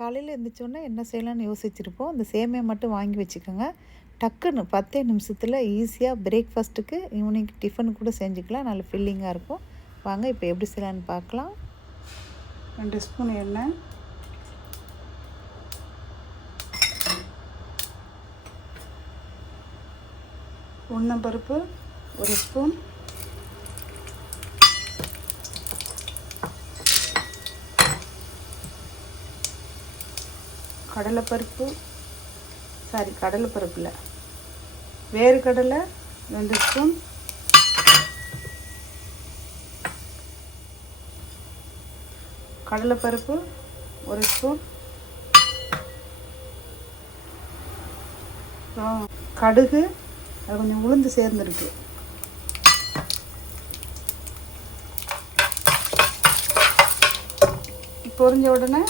காலையில் எழுந்திரிச்சோன்னே என்ன செய்யலாம்னு யோசிச்சுருப்போம். இந்த சேமியா மட்டும் வாங்கி வச்சுக்கோங்க. டக்குன்னு 10 நிமிஷத்தில் ஈஸியாக பிரேக்ஃபாஸ்ட்டுக்கு, ஈவினிங் டிஃபனுக்கு கூட செஞ்சுக்கலாம். நல்ல ஃபில்லிங்காக இருக்கும். வாங்க இப்போ எப்படி செய்யலான்னு பார்க்கலாம். 2 ஸ்பூன் எண்ணெய், உளுந்தம்பருப்பு 1 ஸ்பூன், கடலைப்பருப்பு இல்லை, வேர்க்கடலை 2 ஸ்பூன், கடலைப்பருப்பு 1 ஸ்பூன், அப்புறம் கடுகு, அது கொஞ்சம் உளுந்து சேர்ந்துருக்கு, பொரிஞ்ச உடனே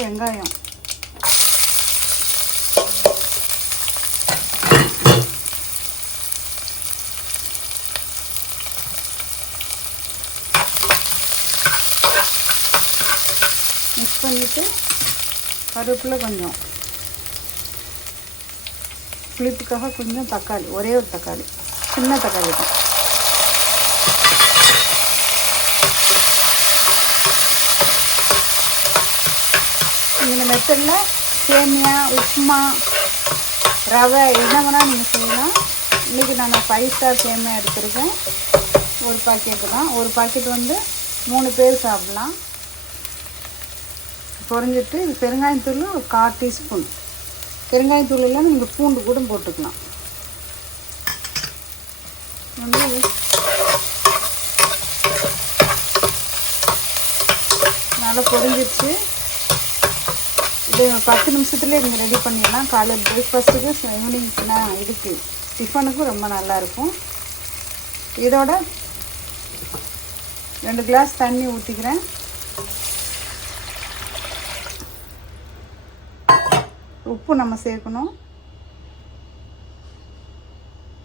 வெங்காயம், மிக்ஸ் பண்ணிவிட்டு கருவேப்பிலை, கொஞ்சம் புளிப்புக்காக கொஞ்சம் தக்காளி, ஒரே ஒரு தக்காளி, சின்ன தக்காளி தான். இந்த மெத்தடில் சேமியா, உப்புமா, ரவை என்ன வேணால் நீங்கள் செய்யலாம். இன்றைக்கி நான் 5 ஸ்டார் சேமியா எடுத்துருக்கேன். ஒரு பாக்கெட்டு தான். ஒரு பாக்கெட் வந்து 3 பேர் சாப்பிட்லாம். பொரிஞ்சிட்டு இது பெருங்காயத்தூள் ஒரு 1/4 டீஸ்பூன். பெருங்காயத்தூள் இல்லைன்னா நீங்கள் பூண்டு கூட போட்டுக்கலாம். வந்து நல்லா பொரிஞ்சிடுச்சு. இது 10 நிமிஷத்துலேயே நீங்கள் ரெடி பண்ணிடலாம். காலையில் பிரேக்ஃபாஸ்ட்டுக்கு, ஈவினிங் இதுக்கு டிஃபனுக்கும் ரொம்ப நல்லாயிருக்கும். இதோட 2 கிளாஸ் தண்ணி ஊற்றிக்கிறேன். உப்பு நம்ம சேர்க்கணும்.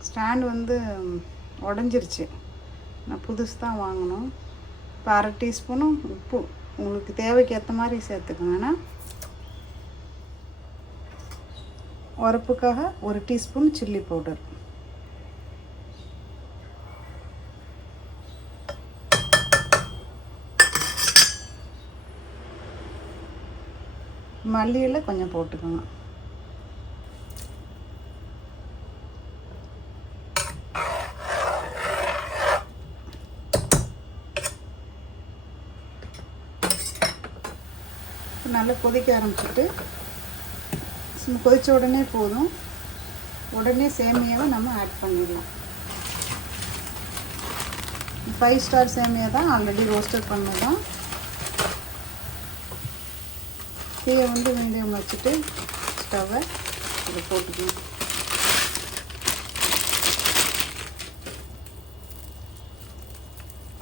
ஸ்டாண்டு வந்து உடஞ்சிருச்சு, நான் புதுசு தான் வாங்கணும். இப்போ 1/2 டீஸ்பூனும் உப்பு உங்களுக்கு தேவைக்கு ஏற்ற மாதிரி சேர்த்துக்கோங்க. உரப்புக்காக 1 டீஸ்பூன் சில்லி பவுடர், மல்லியில் கொஞ்சம் போட்டுக்கோங்க. நல்லா கொதிக்க ஆரம்பிச்சிட்டு, கொதித்த உடனே போதும். உடனே சேமியாவை நம்ம ஆட் பண்ணிடலாம். 5 ஸ்டார் சேமியா தான், ஆல்ரெடி ரோஸ்டட் பண்ணதான். தீயை வந்து மீடியம் வச்சுட்டு ஸ்டவ்வை அதை போட்டுக்கணும்.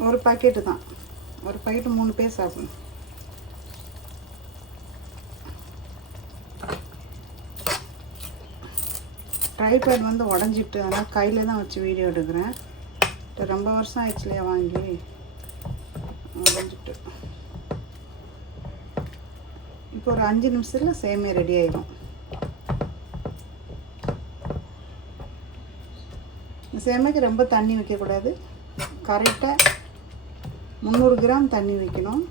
ஒரு பாக்கெட்டு தான், ஒரு பாக்கெட்டு 3 பேர் சாப்பிடணும். ட்ரைபேட் வந்து உடஞ்சிட்டு, அதனால் கையில் தான் வச்சு வீடியோ எடுக்கிறேன். ரொம்ப வருஷம் ஆயிடுச்சுலையா வாங்கி, உடஞ்சிட்டு. இப்போ ஒரு 5 நிமிஷத்தில் சேமியா ரெடி ஆகிடும். இந்த சேமியாக்கு ரொம்ப தண்ணி வைக்கக்கூடாது. கரெக்டாக 300 கிராம் தண்ணி வைக்கணும்.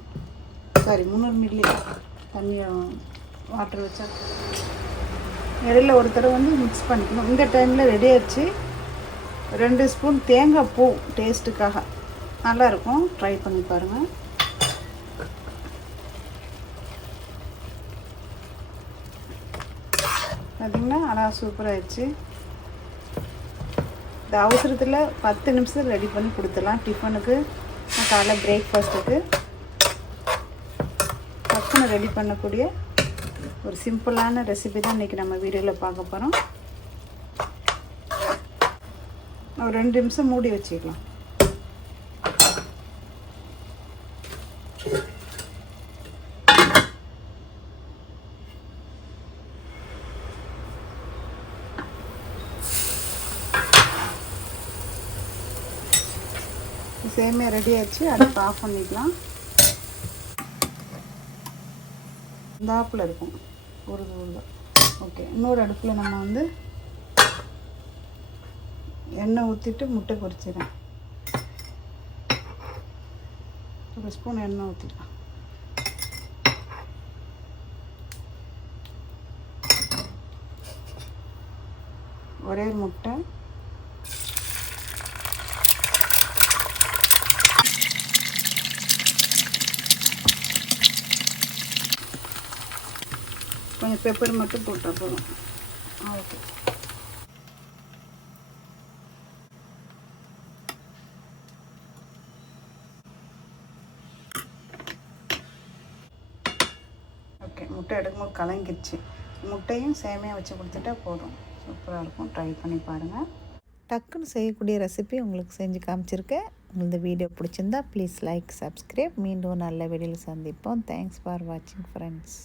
300 மில்லி தண்ணி வாட்டர் வச்சா. இடையில ஒரு தடவை வந்து மிக்ஸ் பண்ணிக்கணும். இந்த டைமில் ரெடி ஆகிடுச்சு. 2 ஸ்பூன் தேங்காய் பூ டேஸ்ட்டுக்காக நல்லாயிருக்கும், ட்ரை பண்ணி பாருங்கள். பார்த்திங்கன்னா அழகாக சூப்பராகிடுச்சு. இந்த அவசரத்தில் 10 நிமிஷத்தில் ரெடி பண்ணி கொடுத்துடலாம். டிஃபனுக்கு, காலை பிரேக்ஃபாஸ்ட்டுக்கு டக்குன்னு ரெடி பண்ணக்கூடிய ஒரு சிம்பிளான ரெசிபி தான் இன்றைக்கி நம்ம வீடியோவில் பார்க்க போகிறோம். ஒரு 2 நிமிஷம் மூடி வச்சுக்கலாம். சேமியா ரெடி ஆயிடுச்சு. அடுப்பு ஆஃப் பண்ணிக்கலாம். இந்தாப்பில் இருக்கும் ஒரு தூள். ஓகே, இன்னொரு அடுப்பில் நம்ம வந்து எண்ணெய் ஊற்றிட்டு முட்டை பொரிச்சிடறேன். ஒரு ஸ்பூன் எண்ணெய் ஊற்றிக்கலாம். ஒரே முட்டை, கொஞ்சம் பெப்பர் மட்டும் போட்டால் போதும். Okay, okay. முட்டை எடுக்கும்போது கலங்கிடுச்சு. முட்டையும் சேமியா வச்சு கொடுத்துட்டா போதும். சூப்பராக இருக்கும். ட்ரை பண்ணி பாருங்கள். டக்குன்னு செய்யக்கூடிய ரெசிபி உங்களுக்கு செஞ்சு காமிச்சிருக்கேன். உங்களுக்கு இந்த வீடியோ பிடிச்சிருந்தா ப்ளீஸ் லைக், சப்ஸ்கிரைப். மீண்டும் நல்ல வீடியோவில் சந்திப்போம். தேங்க்ஸ் ஃபார் வாட்சிங் ஃப்ரெண்ட்ஸ்.